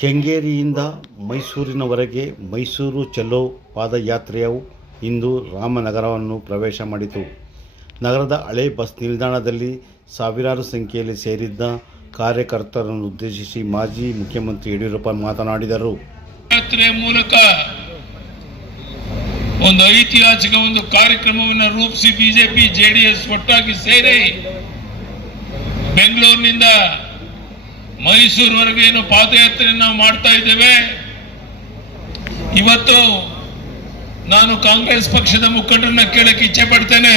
ಕೆಂಗೇರಿಯಿಂದ ಮೈಸೂರಿನವರೆಗೆ ಮೈಸೂರು ಚಲೋ ಪಾದಯಾತ್ರೆಯು ಇಂದು ರಾಮನಗರವನ್ನು ಪ್ರವೇಶ ಮಾಡಿತು. ನಗರದ ಹಳೆ ಬಸ್ ನಿಲ್ದಾಣದಲ್ಲಿ ಸಾವಿರಾರು ಸಂಖ್ಯೆಯಲ್ಲಿ ಸೇರಿದ್ದ ಕಾರ್ಯಕರ್ತರನ್ನು ಉದ್ದೇಶಿಸಿ ಮಾಜಿ ಮುಖ್ಯಮಂತ್ರಿ ಯಡಿಯೂರಪ್ಪ ಮಾತನಾಡಿದರು. ಯಾತ್ರೆ ಮೂಲಕ ಒಂದು ಐತಿಹಾಸಿಕ ಒಂದು ಕಾರ್ಯಕ್ರಮವನ್ನು ರೂಪಿಸಿ ಬಿಜೆಪಿ ಜೆಡಿಎಸ್ ಒಟ್ಟಾಗಿ ಸೇರಿ ಬೆಂಗಳೂರಿನಿಂದ ಮೈಸೂರುವರೆಗೆ ಏನು ಪಾದಯಾತ್ರೆ ನಾವು ಮಾಡ್ತಾ ಇದ್ದೇವೆ. ಇವತ್ತು ನಾನು ಕಾಂಗ್ರೆಸ್ ಪಕ್ಷದ ಮುಖಂಡರನ್ನ ಕೇಳಕ್ಕೆ ಇಚ್ಛೆ ಪಡ್ತೇನೆ,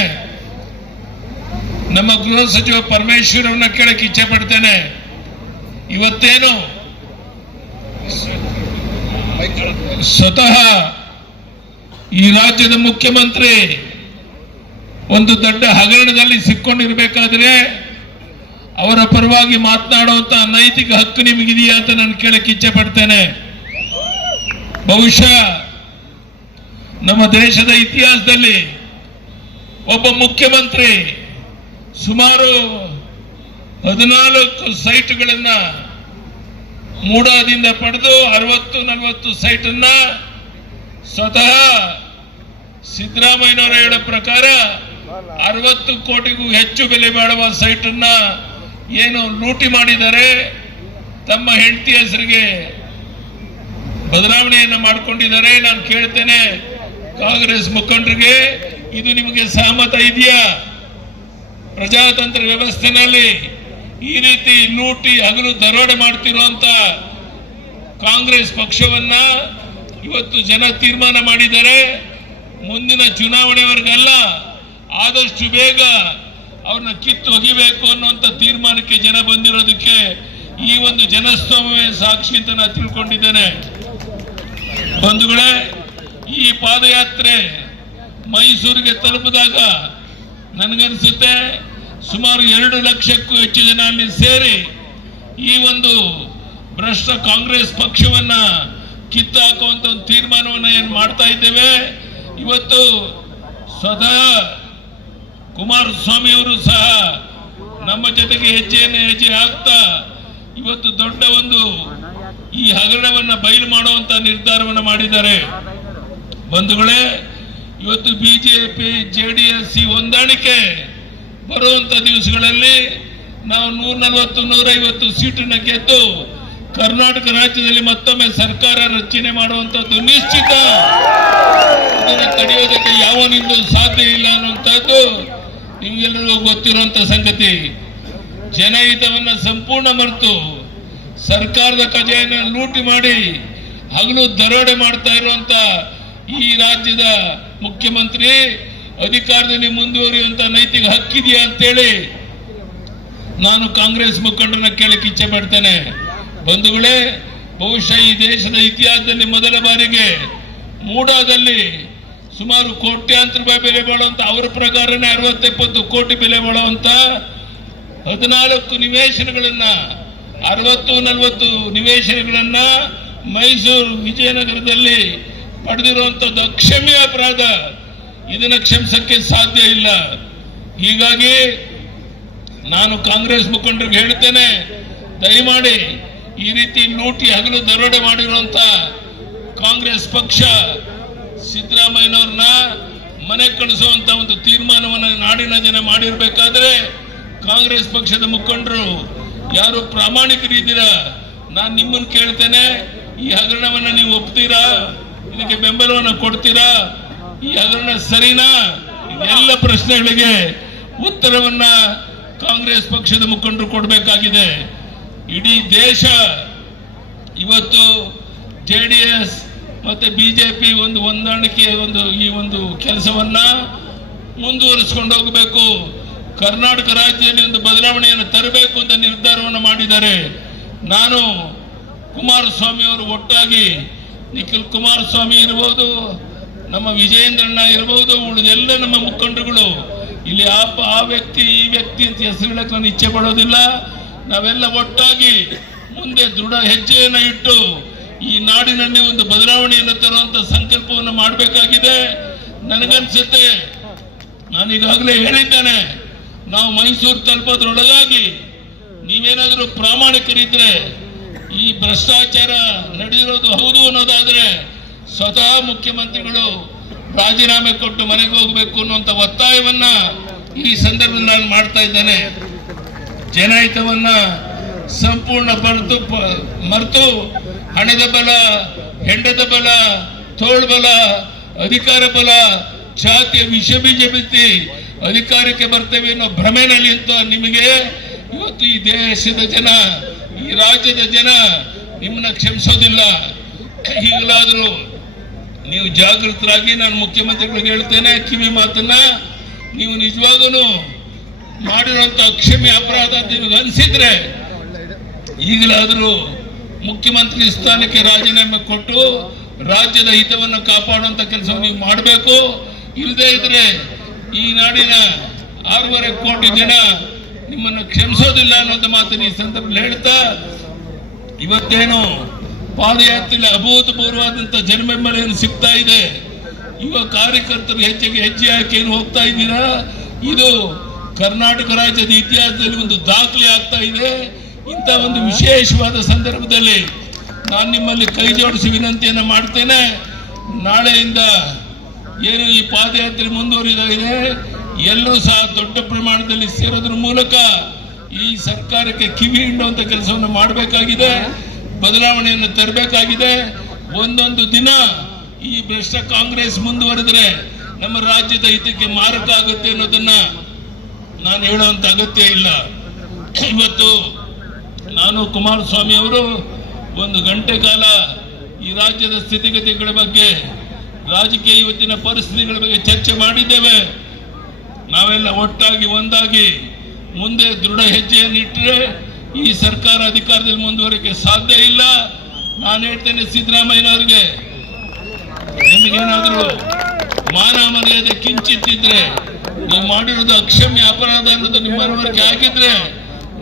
ನಮ್ಮ ಗೃಹ ಸಚಿವ ಪರಮೇಶ್ವರ್ ಅವರನ್ನ ಕೇಳಕ್ಕೆ ಇಚ್ಛೆ ಪಡ್ತೇನೆ. ಇವತ್ತೇನು ಸ್ವತಃ ಈ ರಾಜ್ಯದ ಮುಖ್ಯಮಂತ್ರಿ ಒಂದು ದೊಡ್ಡ ಹಗರಣದಲ್ಲಿ ಸಿಕ್ಕೊಂಡಿರ್ಬೇಕಾದ್ರೆ ಅವರ ಪರವಾಗಿ ಮಾತನಾಡುವಂತ ನೈತಿಕ ಹಕ್ಕು ನಿಮಗಿದೆಯಾ ಅಂತ ನಾನು ಕೇಳಕ್ಕೆ ಇಚ್ಛೆ ಪಡ್ತೇನೆ. ಬಹುಶಃ ನಮ್ಮ ದೇಶದ ಇತಿಹಾಸದಲ್ಲಿ ಒಬ್ಬ ಮುಖ್ಯಮಂತ್ರಿ ಸುಮಾರು 14 ಸೈಟ್ಗಳನ್ನ ಮೂಡಾದಿಂದ ಪಡೆದು 60-40 ಸೈಟನ್ನ ಸ್ವತಃ ಸಿದ್ದರಾಮಯ್ಯನವರು ಹೇಳೋ ಪ್ರಕಾರ 60 ಕೋಟಿಗೂ ಹೆಚ್ಚು ಬೆಲೆ ಬಾಳುವ ಸೈಟನ್ನ ಏನು ಲೂಟಿ ಮಾಡಿದ್ದಾರೆ, ತಮ್ಮ ಹೆಂಡತಿ ಹೆಸರಿಗೆ ಬದಲಾವಣೆಯನ್ನು ಮಾಡಿಕೊಂಡಿದ್ದಾರೆ. ನಾನು ಕೇಳ್ತೇನೆ ಕಾಂಗ್ರೆಸ್ ಮುಖಂಡರಿಗೆ, ಇದು ನಿಮಗೆ ಸಹಮತ ಇದೆಯಾ? ಪ್ರಜಾತಂತ್ರ ವ್ಯವಸ್ಥೆನಲ್ಲಿ ಈ ರೀತಿ ಲೂಟಿ ಹಗಲು ದರೋಡೆ ಮಾಡ್ತಿರುವಂತ ಕಾಂಗ್ರೆಸ್ ಪಕ್ಷವನ್ನ ಇವತ್ತು ಜನ ತೀರ್ಮಾನ ಮಾಡಿದ್ದಾರೆ. ಮುಂದಿನ ಚುನಾವಣೆವರೆಗಲ್ಲ, ಆದಷ್ಟು ಬೇಗ ಅವ್ರನ್ನ ಕಿತ್ತು ಒಗಿಬೇಕು ಅನ್ನುವಂಥ ತೀರ್ಮಾನಕ್ಕೆ ಜನ ಬಂದಿರೋದಕ್ಕೆ ಈ ಒಂದು ಜನಸ್ತೋಮವೇ ಸಾಕ್ಷಿ ಅಂತ ನಾನು ತಿಳ್ಕೊಂಡಿದ್ದೇನೆ. ಬಂಧುಗಳೇ, ಈ ಪಾದಯಾತ್ರೆ ಮೈಸೂರಿಗೆ ತಲುಪಿದಾಗ ನನಗನ್ಸುತ್ತೆ ಸುಮಾರು 2 ಲಕ್ಷಕ್ಕೂ ಹೆಚ್ಚು ಜನ ಅಲ್ಲಿ ಸೇರಿ ಈ ಒಂದು ಭ್ರಷ್ಟ ಕಾಂಗ್ರೆಸ್ ಪಕ್ಷವನ್ನ ಕಿತ್ತಾಕುವಂತ ಒಂದು ತೀರ್ಮಾನವನ್ನ ಏನು ಮಾಡ್ತಾ ಇದ್ದೇವೆ. ಇವತ್ತು ಸ್ವತಃ ಕುಮಾರಸ್ವಾಮಿ ಅವರು ಸಹ ನಮ್ಮ ಜೊತೆಗೆ ಹೆಜ್ಜೆ ಹಾಕ್ತಾ ಇವತ್ತು ದೊಡ್ಡ ಒಂದು ಈ ಹಗರಣವನ್ನ ಬಯಲು ಮಾಡುವಂತ ನಿರ್ಧಾರವನ್ನ ಮಾಡಿದ್ದಾರೆ. ಬಂಧುಗಳೇ, ಇವತ್ತು ಬಿಜೆಪಿ ಜೆಡಿಎಸ್ ಈ ಹೊಂದಾಣಿಕೆ ಬರುವಂತ ದಿವಸಗಳಲ್ಲಿ ನಾವು 140-150 ಸೀಟನ್ನ ಗೆದ್ದು ಕರ್ನಾಟಕ ರಾಜ್ಯದಲ್ಲಿ ಮತ್ತೊಮ್ಮೆ ಸರ್ಕಾರ ರಚನೆ ಮಾಡುವಂತದ್ದು ನಿಶ್ಚಿತ. ಇದನ್ನು ತಡೆಯೋದಕ್ಕೆ ಯಾವನಿಂದ ಸಾಧ್ಯ ಇಲ್ಲ ಅನ್ನುವಂಥದ್ದು ನಿಮ್ಗೆಲ್ಲರಿಗೂ ಗೊತ್ತಿರುವಂತ ಸಂಗತಿ. ಜನಹಿತವನ್ನ ಸಂಪೂರ್ಣ ಮರೆತು ಸರ್ಕಾರದ ಖಜಾನೆ ಲೂಟಿ ಮಾಡಿ ಹಗಲು ದರೋಡೆ ಮಾಡ್ತಾ ಇರುವಂತ ಈ ರಾಜ್ಯದ ಮುಖ್ಯಮಂತ್ರಿ ಅಧಿಕಾರದಲ್ಲಿ ಮುಂದುವರಿಯುವಂತ ನೈತಿಕ ಹಕ್ಕಿದೆಯಾ ಅಂತೇಳಿ ನಾನು ಕಾಂಗ್ರೆಸ್ ಮುಖಂಡರನ್ನ ಕೇಳಕ್ಕೆ ಇಚ್ಛೆ ಪಡ್ತೇನೆ. ಬಂಧುಗಳೇ, ಬಹುಶಃ ಈ ದೇಶದ ಇತಿಹಾಸದಲ್ಲಿ ಮೊದಲ ಬಾರಿಗೆ ಮೂಡಾದಲ್ಲಿ ಸುಮಾರು ಕೋಟ್ಯಾಂತರ ರೂಪಾಯಿ ಬೆಲೆ ಬಾಳುವಂತ, ಅವರ ಪ್ರಕಾರನೇ 60-70 ಕೋಟಿ ಬೆಲೆ ಬಾಳುವಂತ 14 ನಿವೇಶನಗಳನ್ನ 60-40 ನಿವೇಶನಗಳನ್ನ ಮೈಸೂರು ವಿಜಯನಗರದಲ್ಲಿ ಪಡೆದಿರುವಂತದ್ದು ಅಕ್ಷಮ್ಯ ಅಪರಾಧ. ಇದನ್ನ ಕ್ಷಮಿಸಕ್ಕೆ ಸಾಧ್ಯ ಇಲ್ಲ. ಹೀಗಾಗಿ ನಾನು ಕಾಂಗ್ರೆಸ್ ಮುಖಂಡರಿಗೆ ಹೇಳ್ತೇನೆ, ದಯಮಾಡಿ ಈ ರೀತಿ ಲೂಟಿ ಹಗಲು ದರೋಡೆ ಮಾಡಿರುವಂತ ಕಾಂಗ್ರೆಸ್ ಪಕ್ಷ ಸಿದ್ದರಾಮಯ್ಯನವ್ರನ್ನ ಮನೆ ಕಳಿಸುವಂತ ಒಂದು ತೀರ್ಮಾನವನ್ನು ನಾಡಿನ ಜನ ಮಾಡಿರ್ಬೇಕಾದ್ರೆ ಕಾಂಗ್ರೆಸ್ ಪಕ್ಷದ ಮುಖಂಡರು ಯಾರು ಪ್ರಾಮಾಣಿಕರಿದ್ದೀರಾ, ನಾನು ನಿಮ್ಮನ್ನು ಕೇಳ್ತೇನೆ, ಈ ಹಗರಣವನ್ನ ನೀವು ಒಪ್ತೀರಾ? ಇದಕ್ಕೆ ಬೆಂಬಲವನ್ನು ಕೊಡ್ತೀರಾ? ಈ ಹಗರಣ ಸರಿನಾ? ಎಲ್ಲ ಪ್ರಶ್ನೆಗಳಿಗೆ ಉತ್ತರವನ್ನ ಕಾಂಗ್ರೆಸ್ ಪಕ್ಷದ ಮುಖಂಡರು ಕೊಡಬೇಕಾಗಿದೆ. ಇಡೀ ದೇಶ ಇವತ್ತು ಜೆಡಿಎಸ್ ಮತ್ತೆ ಬಿಜೆಪಿ ಒಂದು ಹೊಂದಾಣಿಕೆಯ ಈ ಒಂದು ಕೆಲಸವನ್ನ ಮುಂದುವರಿಸಿಕೊಂಡು ಹೋಗಬೇಕು. ಕರ್ನಾಟಕ ರಾಜ್ಯದಲ್ಲಿ ಒಂದು ಬದಲಾವಣೆಯನ್ನು ತರಬೇಕು ಅಂತ ನಿರ್ಧಾರವನ್ನು ಮಾಡಿದ್ದಾರೆ. ನಾನು ಕುಮಾರಸ್ವಾಮಿ ಅವರು ಒಟ್ಟಾಗಿ, ನಿಖಿಲ್ ಕುಮಾರಸ್ವಾಮಿ ಇರಬಹುದು, ನಮ್ಮ ವಿಜಯೇಂದ್ರಣ್ಣ ಇರಬಹುದು, ಉಳಿದೆಲ್ಲ ನಮ್ಮ ಮುಖಂಡರುಗಳು ಇಲ್ಲಿ ಆ ವ್ಯಕ್ತಿ ಈ ವ್ಯಕ್ತಿ ಅಂತ ಹೆಸರುಗಳಕ್ಕೆ ನಾನು ಇಚ್ಛೆ ಪಡೋದಿಲ್ಲ. ನಾವೆಲ್ಲ ಒಟ್ಟಾಗಿ ಮುಂದೆ ದೃಢ ಹೆಜ್ಜೆಯನ್ನು ಇಟ್ಟು ಈ ನಾಡಿನಲ್ಲಿ ಒಂದು ಬದಲಾವಣೆಯನ್ನು ತರುವಂತ ಸಂಕಲ್ಪವನ್ನು ಮಾಡಬೇಕಾಗಿದೆ. ನನಗನ್ಸುತ್ತೆ, ನಾನೀಗಾಗಲೇ ಹೇಳಿದ್ದೇನೆ, ನಾವು ಮೈಸೂರು ತಲುಪೋದ್ರೊಳಗಾಗಿ ನೀವೇನಾದರೂ ಪ್ರಾಮಾಣಿಕರಿದ್ರೆ ಈ ಭ್ರಷ್ಟಾಚಾರ ನಡೆದಿರೋದು ಹೌದು ಅನ್ನೋದಾದ್ರೆ ಸ್ವತಃ ಮುಖ್ಯಮಂತ್ರಿಗಳು ರಾಜೀನಾಮೆ ಕೊಟ್ಟು ಮನೆಗೆ ಹೋಗಬೇಕು ಅನ್ನುವಂಥ ಒತ್ತಾಯವನ್ನ ಈ ಸಂದರ್ಭದಲ್ಲಿ ನಾನು ಮಾಡ್ತಾ ಇದ್ದೇನೆ. ಜನಹಿತವನ್ನ ಸಂಪೂರ್ಣ ಮರೆತು ಹಣದ ಬಲ, ಹೆಂಡದ ಬಲ, ತೋಳು ಬಲ, ಅಧಿಕಾರ ಬಲ, ಜಾತಿಯ ವಿಷ ಬೀಜ ಬಿತ್ತಿ ಅಧಿಕಾರಕ್ಕೆ ಬರ್ತೇವೆ ಅನ್ನೋ ಭ್ರಮೆನಲ್ಲಿ ಅಂತ ನಿಮಗೆ ಇವತ್ತು ಈ ದೇಶದ ಜನ, ಈ ರಾಜ್ಯದ ಜನ ನಿಮ್ಮನ್ನ ಕ್ಷಮಿಸೋದಿಲ್ಲ. ಈಗಲಾದರೂ ನೀವು ಜಾಗೃತರಾಗಿ, ನಾನು ಮುಖ್ಯಮಂತ್ರಿಗಳಿಗೆ ಹೇಳ್ತೇನೆ, ಕಿವಿ ಮಾತನ್ನ ನೀವು ನಿಜವಾಗೂ ಮಾಡಿರುವಂತ ಅಕ್ಷಮ್ಯ ಅಪರಾಧ ಅಂತ ನಿಮಗೆ ಅನಿಸಿದ್ರೆ ಈಗಲಾದರೂ ಮುಖ್ಯಮಂತ್ರಿ ಸ್ಥಾನಕ್ಕೆ ರಾಜೀನಾಮೆ ಕೊಟ್ಟು ರಾಜ್ಯದ ಹಿತವನ್ನು ಕಾಪಾಡುವಂತ ಕೆಲಸವನ್ನು ನೀವು ಮಾಡಬೇಕು. ಇಲ್ಲದೇ ಇದ್ರೆ ಈ ನಾಡಿನ 6.5 ಕೋಟಿ ಜನ ನಿಮ್ಮನ್ನು ಕ್ಷಮಿಸೋದಿಲ್ಲ ಅನ್ನೋಂಥ ಮಾತನ್ನು ಈ ಸಂದರ್ಭದಲ್ಲಿ ಹೇಳ್ತಾ, ಇವತ್ತೇನು ಪಾದಯಾತ್ರೆಯಲ್ಲಿ ಅಭೂತಪೂರ್ವವಾದಂಥ ಜನಬೆಂಬಲ ಸಿಗ್ತಾ ಇದೆ. ಯುವ ಕಾರ್ಯಕರ್ತರು ಹೆಜ್ಜೆಗೆ ಹೆಜ್ಜೆ ಹಾಕಿ ಏನು ಹೋಗ್ತಾ ಇದ್ದೀರಾ, ಇದು ಕರ್ನಾಟಕ ರಾಜ್ಯದ ಇತಿಹಾಸದಲ್ಲಿ ಒಂದು ದಾಖಲೆ ಆಗ್ತಾ ಇದೆ. ಇಂಥ ಒಂದು ವಿಶೇಷವಾದ ಸಂದರ್ಭದಲ್ಲಿ ನಾನು ನಿಮ್ಮಲ್ಲಿ ಕೈ ಜೋಡಿಸಿ ವಿನಂತಿಯನ್ನು ಮಾಡ್ತೇನೆ. ನಾಳೆಯಿಂದ ಏನು ಈ ಪಾದಯಾತ್ರೆ ಮುಂದುವರಿದಾಗಿದೆ, ಎಲ್ಲರೂ ಸಹ ದೊಡ್ಡ ಪ್ರಮಾಣದಲ್ಲಿ ಸೇರೋದ್ರ ಮೂಲಕ ಈ ಸರ್ಕಾರಕ್ಕೆ ಕಿವಿ ಹಿಂಡುವಂತ ಕೆಲಸವನ್ನು ಮಾಡಬೇಕಾಗಿದೆ, ಬದಲಾವಣೆಯನ್ನು ತರಬೇಕಾಗಿದೆ. ಒಂದೊಂದು ದಿನ ಈ ಭ್ರಷ್ಟ ಕಾಂಗ್ರೆಸ್ ಮುಂದುವರೆದ್ರೆ ನಮ್ಮ ರಾಜ್ಯದ ಹಿತಕ್ಕೆ ಮಾರಕ ಆಗುತ್ತೆ ಅನ್ನೋದನ್ನ ನಾನು ಹೇಳುವಂತ ಅಗತ್ಯ ಇಲ್ಲ. ಇವತ್ತು ನಾನು ಕುಮಾರಸ್ವಾಮಿ ಅವರು 1 ಗಂಟೆ ಕಾಲ ಈ ರಾಜ್ಯದ ಸ್ಥಿತಿಗತಿಗಳ ಬಗ್ಗೆ, ರಾಜಕೀಯ ಇವತ್ತಿನ ಪರಿಸ್ಥಿತಿಗಳ ಬಗ್ಗೆ ಚರ್ಚೆ ಮಾಡಿದ್ದೇವೆ. ನಾವೆಲ್ಲ ಒಟ್ಟಾಗಿ ಒಂದಾಗಿ ಮುಂದೆ ದೃಢ ಹೆಜ್ಜೆಯನ್ನಿಟ್ಟರೆ ಈ ಸರ್ಕಾರ ಅಧಿಕಾರದಲ್ಲಿ ಮುಂದುವರಿಕೆ ಸಾಧ್ಯ ಇಲ್ಲ. ನಾನು ಹೇಳ್ತೇನೆ, ಸಿದ್ದರಾಮಯ್ಯನವರಿಗೆ ನಿಮಗೇನಾದರೂ ಮಾನ ಮರ್ಯಾದೆ ಕಿಂಚಿತ್ತಿದ್ರೆ, ನೀವು ಮಾಡಿರೋದು ಅಕ್ಷಮ್ಯ ಅಪರಾಧ ಅನ್ನೋದು ನಿಮ್ಮ ಮನವರಿಕೆ ಆಗಿದ್ರೆ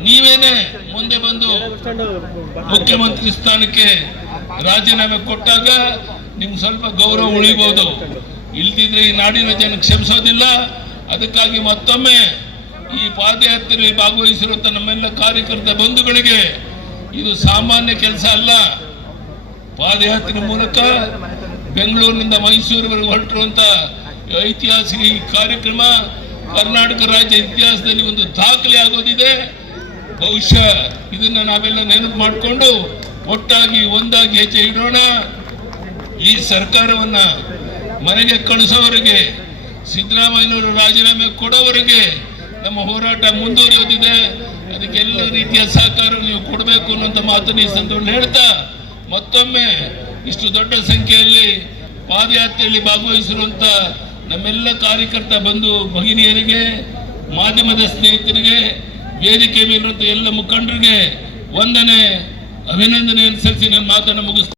ನೀವೇನೆ ಮುಂದೆ ಬಂದು ಮುಖ್ಯಮಂತ್ರಿ ಸ್ಥಾನಕ್ಕೆ ರಾಜೀನಾಮೆ ಕೊಟ್ಟಾಗ ನಿಮ್ಗೆ ಸ್ವಲ್ಪ ಗೌರವ ಉಳಿಬಹುದು. ಇಲ್ದಿದ್ರೆ ಈ ನಾಡಿನ ಜನ ಕ್ಷಮಿಸೋದಿಲ್ಲ. ಅದಕ್ಕಾಗಿ ಮತ್ತೊಮ್ಮೆ ಈ ಪಾದಯಾತ್ರೆಯಲ್ಲಿ ಭಾಗವಹಿಸಿರುವಂತ ನಮ್ಮೆಲ್ಲ ಕಾರ್ಯಕರ್ತ ಬಂಧುಗಳಿಗೆ ಇದು ಸಾಮಾನ್ಯ ಕೆಲಸ ಅಲ್ಲ. ಪಾದಯಾತ್ರೆ ಮೂಲಕ ಬೆಂಗಳೂರಿನಿಂದ ಮೈಸೂರಿವರೆಗೆ ಹೊರಟಿರುವಂತ ಐತಿಹಾಸಿಕ ಈ ಕಾರ್ಯಕ್ರಮ ಕರ್ನಾಟಕ ರಾಜ್ಯ ಇತಿಹಾಸದಲ್ಲಿ ಒಂದು ದಾಖಲೆ ಆಗೋದಿದೆ. ಬಹುಶಃ ಇದನ್ನ ನಾವೆಲ್ಲ ನೆನಪು ಮಾಡಿಕೊಂಡು ಒಟ್ಟಾಗಿ ಒಂದಾಗಿ ಹೆಜ್ಜೆ ಇಡೋಣ. ಈ ಸರ್ಕಾರವನ್ನ ಮನೆಗೆ ಕಳಿಸೋವರೆಗೆ, ಸಿದ್ದರಾಮಯ್ಯನವರು ರಾಜೀನಾಮೆ ಕೊಡೋವರೆಗೆ ನಮ್ಮ ಹೋರಾಟ ಮುಂದುವರಿಯೋದಿದೆ. ಅದಕ್ಕೆ ಎಲ್ಲ ರೀತಿಯ ಸಹಕಾರ ನೀವು ಕೊಡಬೇಕು ಅನ್ನುವಂಥ ಮಾತನ್ನು ಈ ಸಂದರ್ಭದಲ್ಲಿ ಹೇಳ್ತಾ, ಮತ್ತೊಮ್ಮೆ ಇಷ್ಟು ದೊಡ್ಡ ಸಂಖ್ಯೆಯಲ್ಲಿ ಪಾದಯಾತ್ರೆಯಲ್ಲಿ ಭಾಗವಹಿಸಿರುವಂತ ನಮ್ಮೆಲ್ಲ ಕಾರ್ಯಕರ್ತ ಬಂಧು ಭಗಿನಿಯರಿಗೆ, ಮಾಧ್ಯಮದ ಸ್ನೇಹಿತರಿಗೆ, ವೇದಿಕೆ ಮೇಲಿರುವಂತ ಎಲ್ಲ ಮುಖಂಡರಿಗೆ ವಂದನೆ, ಅಭಿನಂದನೆ ಸಲ್ಲಿಸಿ ನನ್ನ ಮಾತನ್ನು ಮುಗಿಸ್ತೀನಿ.